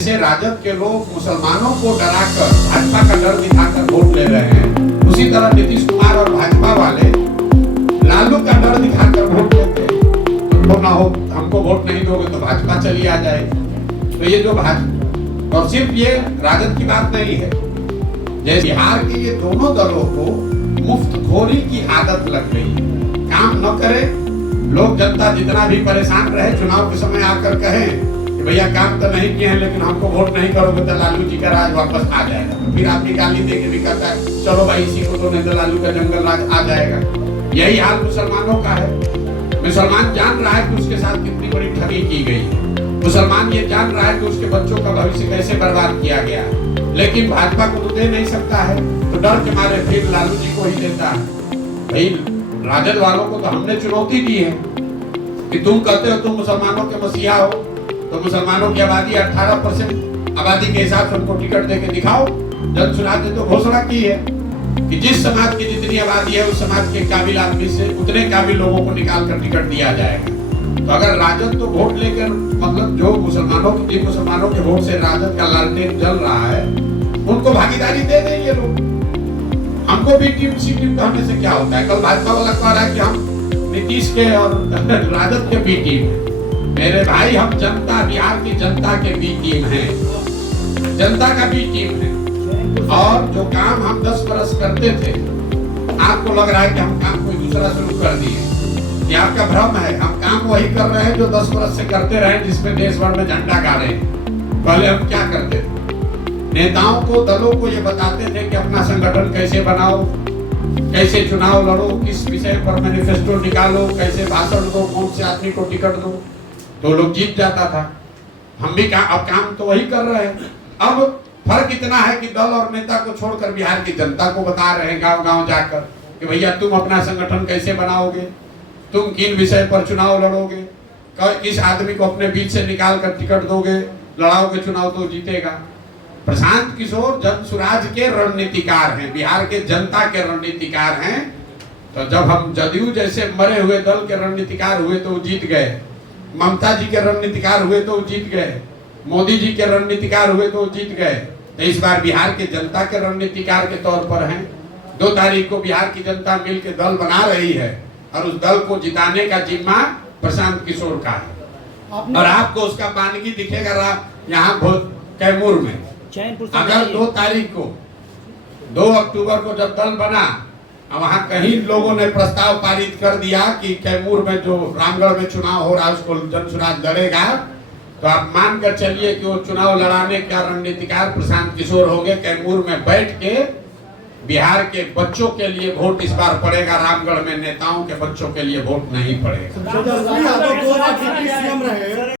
जैसे राजद के लोग मुसलमानों को डराकर भाजपा का डर दिखाकर वोट ले रहे हैं, उसी तरह नीतीश कुमार और भाजपा वाले लालू का डर दिखाकर वोट लेते हैं। तो ना हो हमको वोट नहीं दोगे तो भाजपा चली आ जाए। तो ये जो भाजपा, और सिर्फ ये राजद की बात नहीं है, जैसे बिहार के ये दोनों दलों को मुफ्तखोरी की आदत लग गई। काम न करे, लोग जनता जितना भी परेशान रहे, चुनाव के समय आकर कहें कि भैया काम तो नहीं किए हैं लेकिन हमको वोट नहीं करोगे तो लालू जी का राज वापस आ जाएगा। फिर आपकी गाली दे के भी कहता है चलो भाई इसी को तो नहीं तो लालू का जंगल राज आ जाएगा। यही हाल मुसलमानों का है। मुसलमान जान रहा है कि उसके साथ कितनी बड़ी ठगी की गई है। मुसलमान ये जान रहा है कि उसके बच्चों का भविष्य कैसे बर्बाद किया गया है, लेकिन भाजपा को तो दे नहीं सकता है, तो डर के मारे फिर लालू जी को ही देता है। भाई राजद वालों को तो हमने चुनौती दी है कि तुम कहते हो तुम मुसलमानों के मसीहा हो, तो मुसलमानों की आबादी 18% आबादी के हिसाब से उनको टिकट दे के दिखाओ। जन सुराज ने तो घोषणा की है कि जिस समाज की जितनी आबादी है उस समाज के काबिल आदमी से उतने काबिल लोगों को निकाल कर टिकट दिया जाएगा। तो अगर राजद तो वोट लेकर, मतलब जो मुसलमानों के वोट से राजद का लालटेन जल रहा है, उनको भागीदारी दे दें ये लोग। हमको बी टीम सी टीम कहने से क्या होता है? कल भाजपा वाला कह रहा है कि हम नीतीश के और राजद के बी टीम है। मेरे भाई, हम जनता, बिहार की जनता के बी टीम है, जनता का बी टीम है। और जो काम हम 10 बरस करते थे, आपको लग रहा है कि हम काम कोई दूसरा शुरू कर दिए, ये आपका भ्रम है। हम काम वही कर रहे हैं जो 10 बरस से करते रहे, जिसमें देश भर में झंडा गाड़े। पहले हम क्या करते थे? नेताओं को, दलों को ये बताते थे कि अपना संगठन कैसे बनाओ, कैसे चुनाव लड़ो, किस विषय पर मैनिफेस्टो निकालो, कैसे भाषण दो, कौन से आदमी को टिकट दो, तो लोग जीत जाता था। हम भी अब काम तो वही कर रहे हैं। अब फर्क इतना है कि दल और नेता को छोड़कर बिहार की जनता को बता रहे हैं गांव गांव जाकर कि भैया तुम अपना संगठन कैसे बनाओगे, तुम किन विषय पर चुनाव लड़ोगे, किस आदमी को अपने बीच से निकाल कर टिकट दोगे, लड़ाओगे चुनाव तो जीतेगा। प्रशांत किशोर जन सुराज के रणनीतिकार हैं, बिहार के जनता के रणनीतिकार हैं। तो जब हम जदयू जैसे मरे हुए दल के रणनीतिकार हुए तो जीत गए, ममता जी के रणनीतिकार हुए तो जीत गए, मोदी जी के रणनीतिकार हुए तो जीत गए। तो इस बार बिहार के जनता के रणनीतिकार के तौर पर हैं। 2 तारीख को बिहार की जनता मिलकर दल बना रही है और उस दल को जिताने का जिम्मा प्रशांत किशोर का है। और आपको उसका बानगी दिखेगा यहाँ कैमूर में। अगर 2 तारीख को, 2 अक्टूबर को जब दल बना, वहां कहीं लोगों ने प्रस्ताव पारित कर दिया कि कैमूर में जो रामगढ़ में चुनाव हो रहा है उसको जन सुराज लड़ेगा, तो आप मानकर चलिए कि वो चुनाव लड़ाने का रणनीतिकार प्रशांत किशोर होंगे। कैमूर में बैठ के बिहार के बच्चों के लिए वोट इस बार पड़ेगा, रामगढ़ में नेताओं के बच्चों के लिए वोट नहीं पड़ेगा।